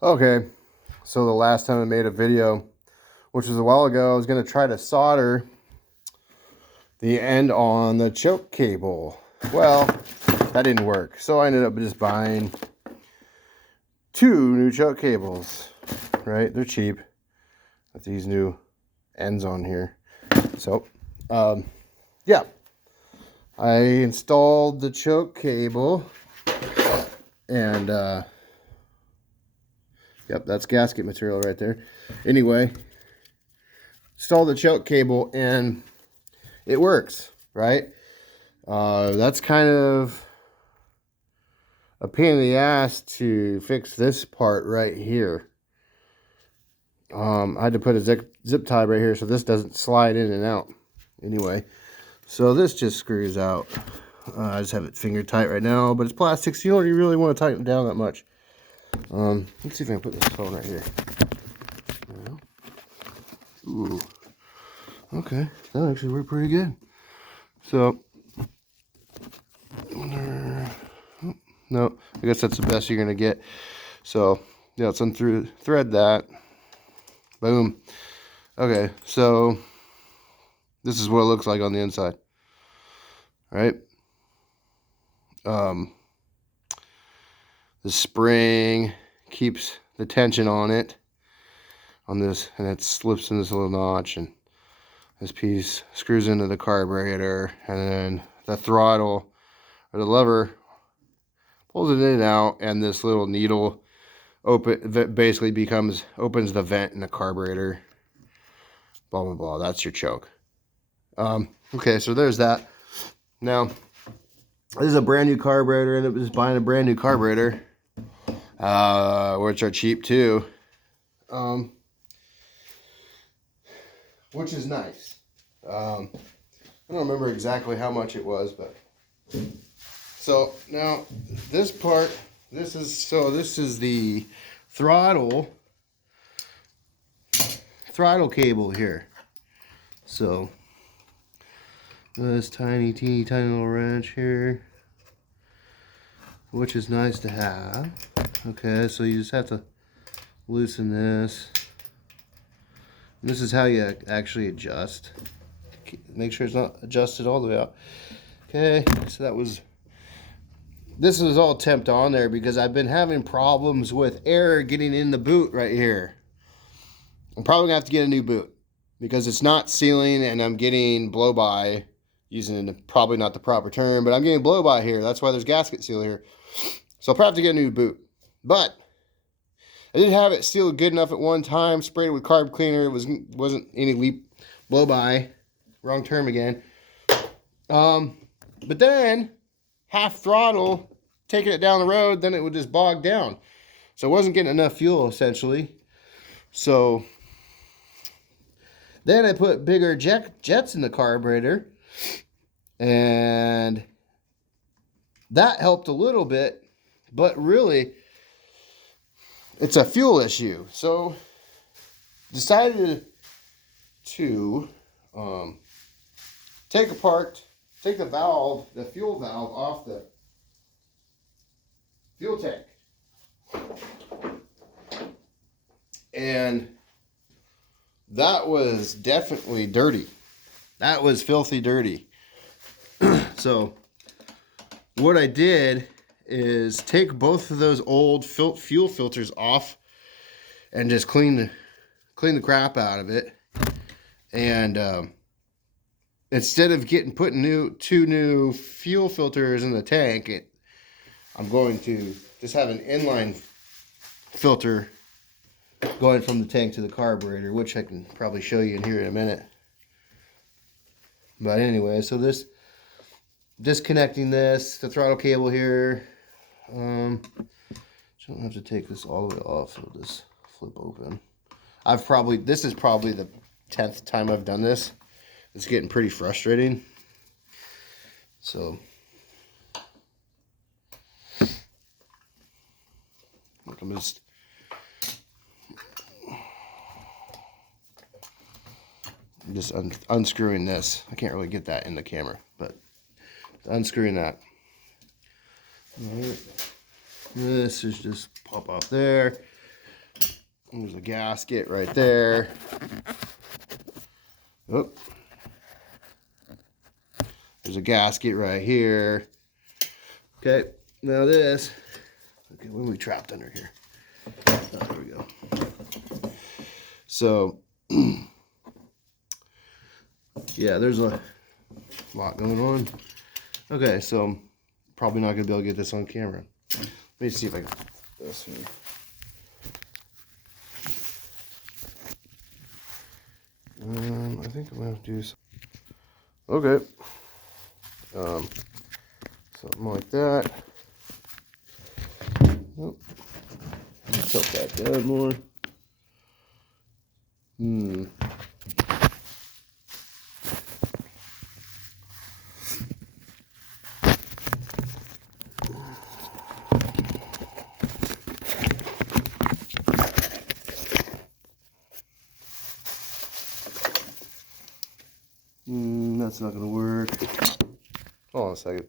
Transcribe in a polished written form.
Okay, so the last time I made a video, which was a while ago, I was going to try to solder the end on the choke cable. Well, that didn't work, so I ended up just buying 2 new choke cables, right? They're cheap with these new ends on here. So, yeah, I installed the choke cable, and yep, that's gasket material right there. Anyway, installed the choke cable and it works, right? That's kind of a pain in the ass to fix this part right here. I had to put a zip tie right here so this doesn't slide in and out. Anyway, so this just screws out. I just have it finger tight right now, but it's plastic, so you don't really want to tighten it down that much. Let's see if I can put this phone right here. Ooh, okay, that actually worked pretty good. So, no, I guess that's the best you're gonna get. So, yeah, let's thread that. Boom. Okay, so this is what it looks like on the inside. All right. The spring keeps the tension on it, on this, and it slips in this little notch, and this piece screws into the carburetor, and then the throttle or the lever pulls it in and out, and this little needle basically opens the vent in the carburetor. Blah blah blah. That's your choke. Okay, so there's that. Now, this is a brand new carburetor, and it was buying a brand new carburetor, which are cheap too, which is nice. I don't remember exactly how much it was, but so now this part, this is the throttle cable here. So this teeny tiny little wrench here, which is nice to have. Okay, so you just have to loosen this. This is how you actually adjust. Make sure it's not adjusted all the way out. Okay, so this was all temped on there because I've been having problems with air getting in the boot right here. I'm probably gonna have to get a new boot because it's not sealing, and I'm getting blow by, using probably not the proper term, but I'm getting blow by here. That's why there's gasket seal here. So I'll probably have to get a new boot. But I did have it sealed good enough at one time, sprayed it with carb cleaner. It wasn't any leak blow by. Wrong term again. But then half throttle, taking it down the road, then it would just bog down. So I wasn't getting enough fuel essentially. So then I put bigger jets in the carburetor, and that helped a little bit, but really it's a fuel issue. So decided to take the valve, the fuel valve, off the fuel tank. And that was definitely dirty. That was filthy dirty. So what I did is take both of those old fuel filters off and just clean the crap out of it. And instead of putting 2 new fuel filters in the tank, I'm going to just have an inline filter going from the tank to the carburetor, which I can probably show you in here in a minute. But anyway, so disconnecting the throttle cable here. So I don't have to take this all the way off. It'll just flip open. This is probably the 10th time I've done this. It's getting pretty frustrating. So I'm just unscrewing this. I can't really get that in the camera, but unscrewing that. All right. This is just pop off there. There's a gasket right there. Oh. There's a gasket right here. Okay, now this. Okay, what are we trapped under here? Oh, there we go. So, yeah, there's a lot going on. Okay, so I'm probably not going to be able to get this on camera. Let me see if I can do this here. I think I'm going to do some. Okay. Something like that. Oh, tilt that down more. That's not going to work. Hold on a second.